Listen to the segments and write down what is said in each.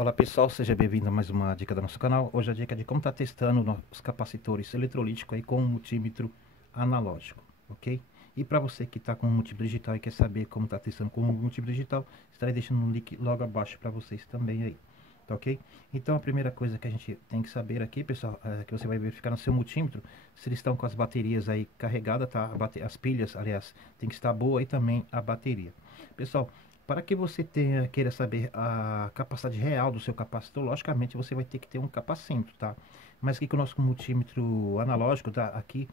Olá pessoal, seja bem-vindo a mais uma dica do nosso canal. Hoje a dica é de como estar testando os capacitores eletrolíticos aí com um multímetro analógico, ok? E para você que está com um multímetro digital e quer saber como está testando com um multímetro digital, estarei deixando um link logo abaixo para vocês também aí, tá ok? Então a primeira coisa que a gente tem que saber aqui, pessoal, é que você vai verificar no seu multímetro se eles estão com as baterias aí carregadas, tá? As pilhas, aliás, tem que estar boa e também a bateria. Pessoal, para que você tenha, queira saber a capacidade real do seu capacitor, logicamente você vai ter que ter um capacímetro, tá? Mas aqui com o nosso multímetro analógico, tá? Aqui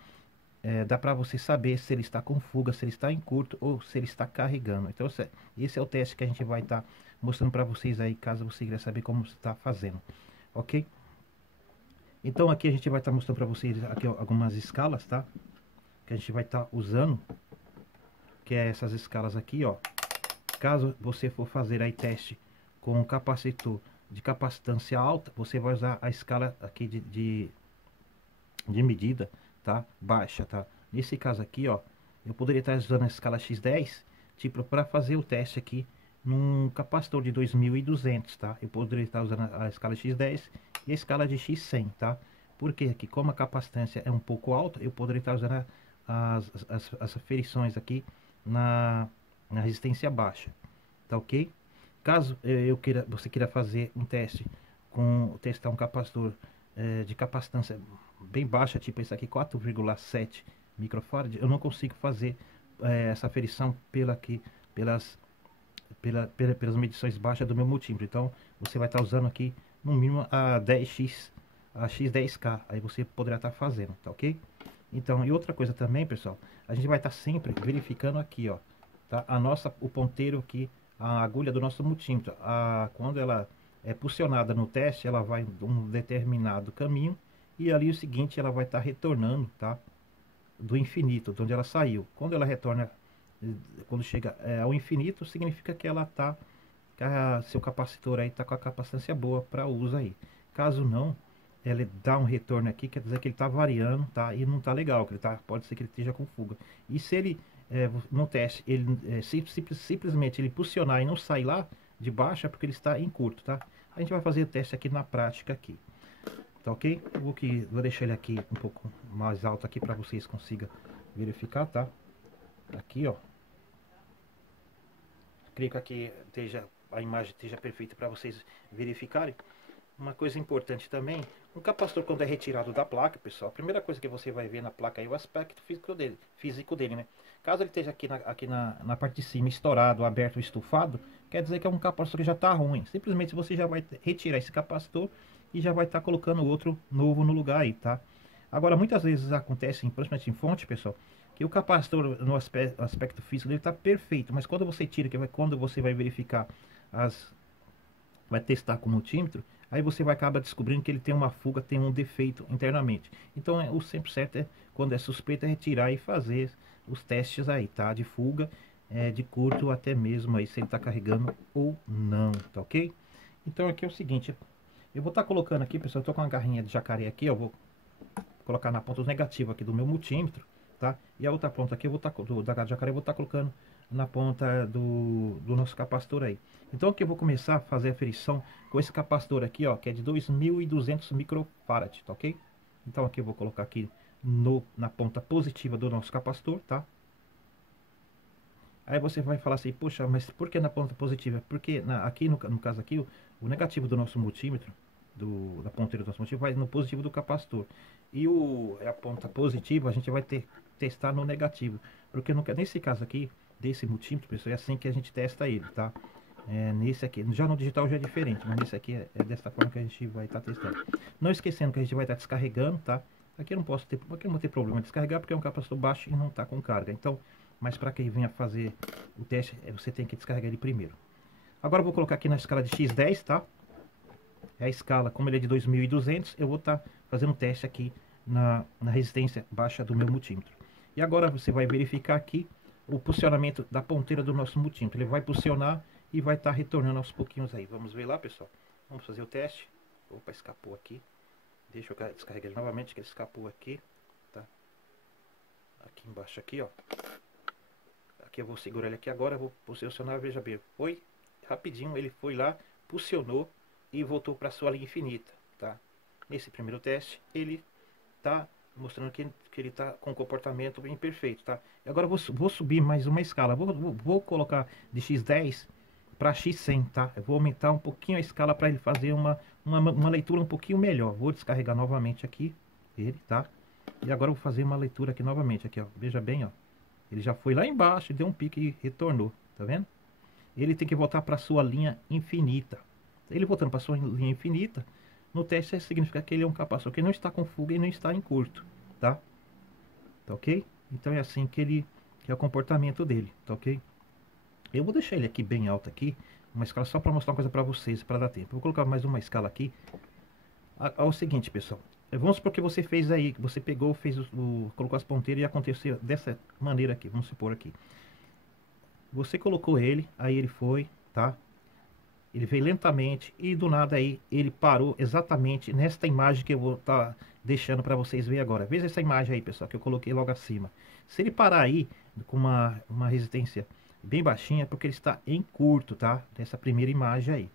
dá para você saber se ele está com fuga, se ele está em curto ou se ele está carregando. Então esse é o teste que a gente vai estar mostrando para vocês aí, caso você queira saber como está fazendo, ok? Então aqui a gente vai estar mostrando para vocês aqui ó, algumas escalas, tá? Que a gente vai estar usando, que é essas escalas aqui, ó. Caso você for fazer aí teste com um capacitor de capacitância alta, você vai usar a escala aqui de medida, tá? Baixa, tá? Nesse caso aqui, ó, eu poderia estar usando a escala X10, tipo, para fazer o teste aqui num capacitor de 2200, tá? Eu poderia estar usando a escala X10 e a escala de X100, tá? Porque aqui, como a capacitância é um pouco alta, eu poderia estar usando as aferições aqui na resistência baixa, tá ok? Caso você queira fazer um teste testar um capacitor de capacitância bem baixa, tipo esse aqui 4,7 microfarad, eu não consigo fazer essa aferição pelas medições baixas do meu multímetro. Então você vai estar usando aqui no mínimo a 10x, a X10K, aí você poderá estar fazendo, tá ok? Então, e outra coisa também, pessoal, a gente vai estar sempre verificando aqui, ó, tá? O ponteiro aqui, a agulha do nosso multímetro, quando ela é posicionada no teste, ela vai um determinado caminho e ali o seguinte, ela vai estar retornando, tá? Do infinito, de onde ela saiu. Quando ela retorna, quando chega ao infinito, significa que ela tá, seu capacitor aí tá com a capacitância boa para uso aí. Caso não, ele dá um retorno aqui, quer dizer que ele está variando, tá? E não tá legal, que ele tá, pode ser que ele esteja com fuga. E se ele no teste, ele simplesmente ele posicionar e não sair lá de baixo, é porque ele está em curto, tá? A gente vai fazer o teste aqui na prática aqui, tá ok? Vou deixar ele aqui um pouco mais alto aqui para vocês consigam verificar, tá? Aqui, ó. Clico aqui, a imagem esteja perfeita para vocês verificarem. Uma coisa importante também, o capacitor quando é retirado da placa, pessoal, a primeira coisa que você vai ver na placa é o aspecto físico dele, né? Caso ele esteja aqui na parte de cima estourado, aberto, estufado, quer dizer que é um capacitor que já está ruim. Simplesmente você já vai retirar esse capacitor e já vai estar colocando outro novo no lugar aí, tá? Agora, muitas vezes acontece, principalmente em fonte, pessoal, que o capacitor no aspecto físico dele está perfeito, mas quando você tira, quando você vai verificar as vai testar com o multímetro, aí você vai acabar descobrindo que ele tem uma fuga, tem um defeito internamente. Então o sempre certo é, quando é suspeita, é retirar e fazer os testes aí, tá? De fuga, de curto até mesmo aí se ele está carregando ou não, tá ok? Então aqui é o seguinte, eu vou estar colocando aqui, pessoal, eu tô com uma garrinha de jacaré aqui, eu vou colocar na ponta negativa aqui do meu multímetro, tá? E a outra ponta aqui eu vou estar da jacaré eu vou estar colocando na ponta do nosso capacitor aí. Então aqui eu vou começar a fazer a aferição com esse capacitor aqui, ó, que é de 2200 microfarad, tá ok? Então aqui eu vou colocar aqui na ponta positiva do nosso capacitor, tá? Aí você vai falar assim, poxa, mas por que na ponta positiva? Porque aqui no caso aqui, o negativo do nosso multímetro, da ponteira do nosso multímetro, vai no positivo do capacitor. E a ponta positiva a gente vai testar no negativo. Porque nesse caso aqui, desse multímetro, pessoal, é assim que a gente testa ele, tá? Nesse aqui, já no digital já é diferente, mas nesse aqui é dessa forma que a gente vai estar testando. Não esquecendo que a gente vai estar descarregando, tá? Aqui eu não posso ter, aqui eu não vou ter problema de descarregar porque é um capacitor baixo e não está com carga. Então, mas para quem venha fazer o teste, você tem que descarregar ele primeiro. Agora eu vou colocar aqui na escala de X10, tá? É a escala, como ele é de 2200, eu vou estar fazendo um teste aqui na resistência baixa do meu multímetro. E agora você vai verificar aqui o posicionamento da ponteira do nosso multímetro. Ele vai posicionar e vai estar retornando aos pouquinhos aí. Vamos ver lá, pessoal? Vamos fazer o teste. Opa, escapou aqui. Deixa eu descarregar novamente, que ele escapou aqui. Tá? Aqui embaixo, aqui, ó. Aqui eu vou segurar ele aqui agora, vou posicionar, veja bem. Foi rapidinho, ele foi lá, posicionou e voltou para sua linha infinita, tá? Nesse primeiro teste, ele tá mostrando que ele tá com comportamento bem perfeito, tá? E agora eu vou subir mais uma escala, vou colocar de x10 para x100, tá? Eu vou aumentar um pouquinho a escala para ele fazer uma leitura um pouquinho melhor. Vou descarregar novamente aqui ele, tá? E agora eu vou fazer uma leitura aqui novamente, aqui, ó. Veja bem, ó. Ele já foi lá embaixo, deu um pique e retornou, tá vendo? Ele tem que voltar para sua linha infinita. Ele voltando para sua linha infinita, no teste isso significa que ele é um capacitor que não está com fuga e não está em curto, tá? Tá ok? Então é assim que é o comportamento dele, tá ok? Eu vou deixar ele aqui bem alto aqui, uma escala só para mostrar uma coisa para vocês, para dar tempo. Eu vou colocar mais uma escala aqui. É o seguinte, pessoal. Vamos supor que você fez aí, você pegou, fez colocou as ponteiras e aconteceu dessa maneira aqui. Vamos supor aqui. Você colocou ele, aí ele foi, tá? Ele veio lentamente e do nada aí ele parou exatamente nesta imagem que eu vou estar deixando para vocês verem agora. Veja essa imagem aí, pessoal, que eu coloquei logo acima. Se ele parar aí com uma resistência bem baixinha, é porque ele está em curto, tá? Nessa primeira imagem aí,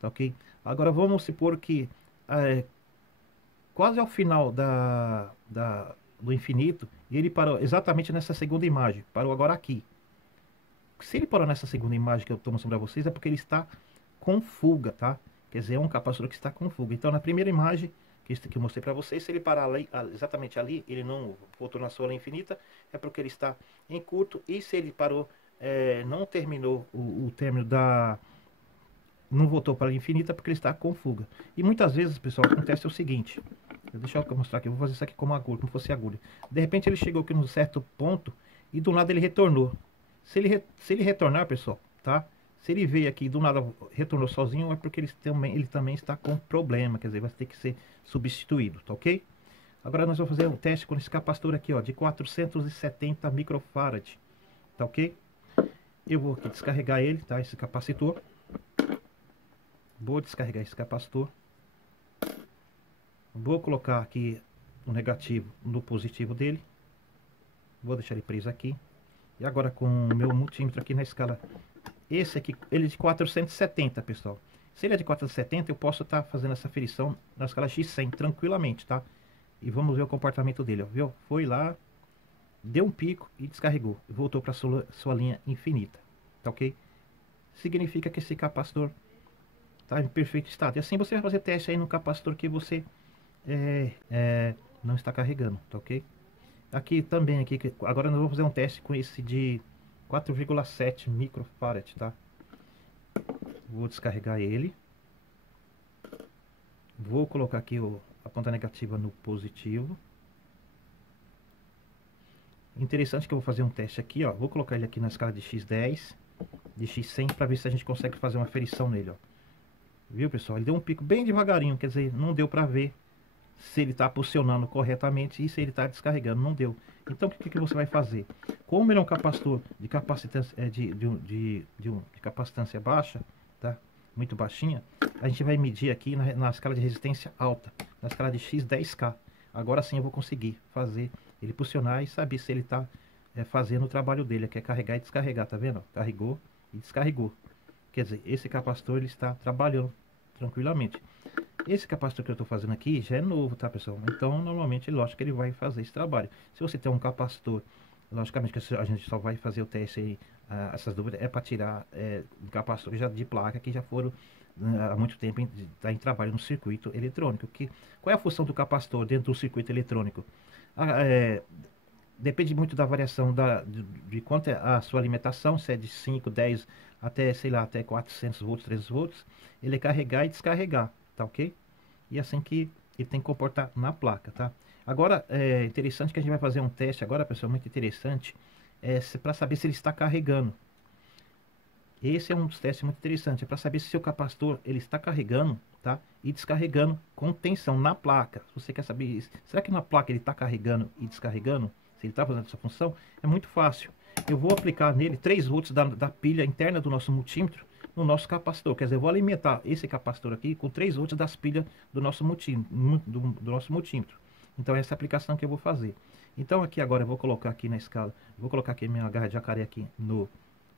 tá ok? Agora vamos supor que quase ao final do infinito, e ele parou exatamente nessa segunda imagem. Parou agora aqui. Se ele parou nessa segunda imagem que eu estou mostrando para vocês, é porque ele está com fuga, tá? Quer dizer, é um capacitor que está com fuga. Então, na primeira imagem que eu mostrei para vocês, se ele parar ali, exatamente ali, ele não voltou na sua linha infinita, é porque ele está em curto. E se ele parou, não terminou o término não voltou para a linha infinita, porque ele está com fuga. E muitas vezes, pessoal, acontece o seguinte. Deixa eu mostrar aqui, eu vou fazer isso aqui como agulha, como fosse agulha. De repente ele chegou aqui num certo ponto e do nada ele retornou. Se ele retornar, pessoal, tá? Se ele veio aqui e do nada retornou sozinho, é porque ele também está com problema, quer dizer, vai ter que ser substituído, tá ok? Agora nós vamos fazer um teste com esse capacitor aqui, ó, de 470 microfarad, tá ok? Eu vou aqui descarregar ele, tá? Esse capacitor. Vou descarregar esse capacitor. Vou colocar aqui o negativo no positivo dele. Vou deixar ele preso aqui. E agora com o meu multímetro aqui na escala. Esse aqui, ele é de 470, pessoal. Se ele é de 470, eu posso estar fazendo essa aferição na escala X100 tranquilamente, tá? E vamos ver o comportamento dele, ó, viu? Foi lá, deu um pico e descarregou. Voltou para sua linha infinita, tá ok? Significa que esse capacitor está em perfeito estado. E assim você vai fazer teste aí no capacitor que você não está carregando, tá ok? Aqui também, agora nós vamos fazer um teste com esse de 4,7 microfarad, tá? Vou descarregar ele. Vou colocar aqui a ponta negativa no positivo. Interessante que eu vou fazer um teste aqui, ó. Vou colocar ele aqui na escala de x10, de x100, para ver se a gente consegue fazer uma aferição nele, ó. Viu, pessoal? Ele deu um pico bem devagarinho, quer dizer, não deu para ver se ele está posicionando corretamente e se ele está descarregando, não deu. Então o que você vai fazer? Como ele é um capacitor de capacitância, de capacitância baixa, tá? Muito baixinha, a gente vai medir aqui na escala de resistência alta, na escala de x10K. Agora sim eu vou conseguir fazer ele posicionar e saber se ele está fazendo o trabalho dele, que é carregar e descarregar, tá vendo? Carregou e descarregou. Quer dizer, esse capacitor ele está trabalhando tranquilamente. Esse capacitor que eu estou fazendo aqui já é novo, tá, pessoal? Então, normalmente, lógico que ele vai fazer esse trabalho. Se você tem um capacitor, logicamente que a gente só vai fazer o teste aí, essas dúvidas, é para tirar um capacitor já de placa que já foram há muito tempo em trabalho no circuito eletrônico. Qual é a função do capacitor dentro do circuito eletrônico? Depende muito da variação de quanto é a sua alimentação, se é de 5, 10 até, sei lá, até 400 volts, 300 volts, ele é carregar e descarregar, tá ok? E assim que ele tem que comportar na placa, tá? Agora, é interessante que a gente vai fazer um teste agora, pessoal, muito interessante, para saber se ele está carregando. Esse é um dos testes muito interessantes, é para saber se seu capacitor ele está carregando, tá? E descarregando com tensão na placa. Se você quer saber isso, será que na placa ele está carregando e descarregando? Se ele está fazendo essa função, é muito fácil. Eu vou aplicar nele 3 volts da pilha interna do nosso multímetro no nosso capacitor. Quer dizer, eu vou alimentar esse capacitor aqui com 3 volts das pilhas do nosso multímetro. Então essa é a aplicação que eu vou fazer. Então aqui agora eu vou colocar aqui na escala, vou colocar aqui minha garra de jacaré aqui no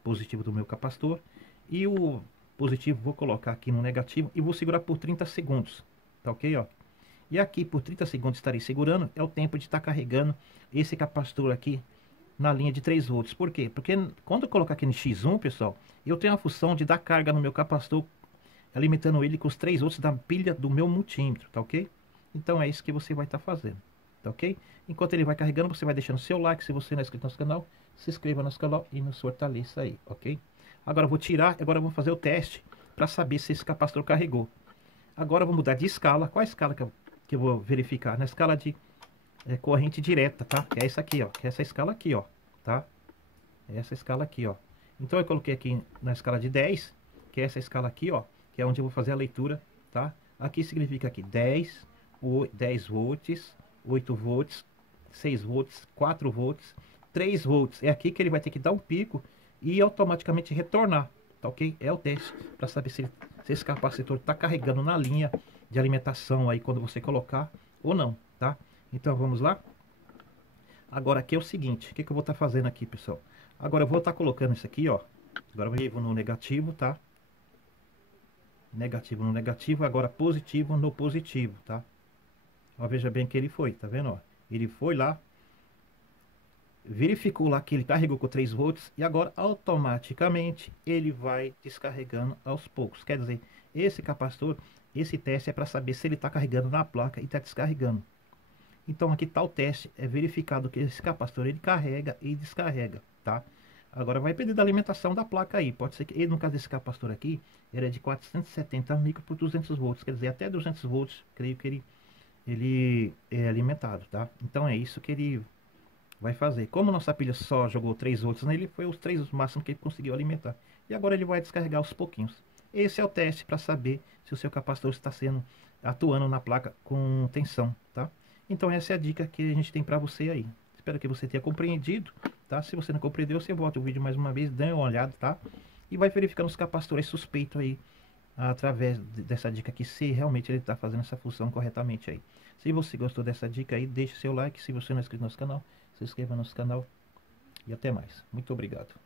positivo do meu capacitor. E positivo, vou colocar aqui no negativo e vou segurar por 30 segundos, tá ok, ó? E aqui por 30 segundos estarei segurando, é o tempo de estar carregando esse capacitor aqui na linha de 3 volts. Por quê? Porque quando eu colocar aqui no X1, pessoal, eu tenho a função de dar carga no meu capacitor, alimentando ele com os 3 volts da pilha do meu multímetro, tá ok? Então é isso que você vai estar fazendo, tá ok? Enquanto ele vai carregando, você vai deixando seu like. Se você não é inscrito no nosso canal, se inscreva no nosso canal e nos fortaleça aí, ok? Agora eu vou tirar, agora eu vou fazer o teste para saber se esse capacitor carregou. Agora eu vou mudar de escala. Qual a escala que eu vou verificar? Na escala de corrente direta, tá? Que é essa aqui, ó. Que é essa escala aqui, ó. Tá? É essa escala aqui, ó. Então eu coloquei aqui na escala de 10, que é essa escala aqui, ó. Que é onde eu vou fazer a leitura, tá? Aqui significa aqui 10 volts, 8 volts, 6 volts, 4 volts, 3 volts. É aqui que ele vai ter que dar um pico e automaticamente retornar, tá ok? É o teste para saber se esse capacitor está carregando na linha de alimentação aí quando você colocar ou não, tá? Então vamos lá. Agora aqui é o seguinte, o que eu vou estar fazendo aqui, pessoal? Agora eu vou estar colocando isso aqui, ó. Agora eu vou no negativo, tá? Negativo no negativo, agora positivo no positivo, tá? Ó, veja bem que ele foi, tá vendo, ó? Ele foi lá, verificou lá que ele carregou com 3 volts e agora automaticamente ele vai descarregando aos poucos. Quer dizer, esse capacitor, esse teste é para saber se ele está carregando na placa e está descarregando. Então aqui está o teste, é verificado que esse capacitor ele carrega e descarrega, tá? Agora vai depender da alimentação da placa aí. Pode ser que, ele, no caso desse capacitor aqui, ele é de 470 micro por 200 volts, quer dizer, até 200 volts, creio que ele é alimentado, tá? Então é isso que ele vai fazer. Como nossa pilha só jogou 3 volts nele, foi os 3 máximos que ele conseguiu alimentar. E agora ele vai descarregar aos pouquinhos. Esse é o teste para saber se o seu capacitor está atuando na placa com tensão, tá? Então essa é a dica que a gente tem para você aí. Espero que você tenha compreendido, tá? Se você não compreendeu, você volta o vídeo mais uma vez, dê uma olhada, tá? E vai verificando os capacitores suspeitos aí, através dessa dica aqui, se realmente ele está fazendo essa função corretamente aí. Se você gostou dessa dica aí, deixe seu like. Se você não é inscrito no nosso canal, se inscreva no nosso canal. E até mais. Muito obrigado.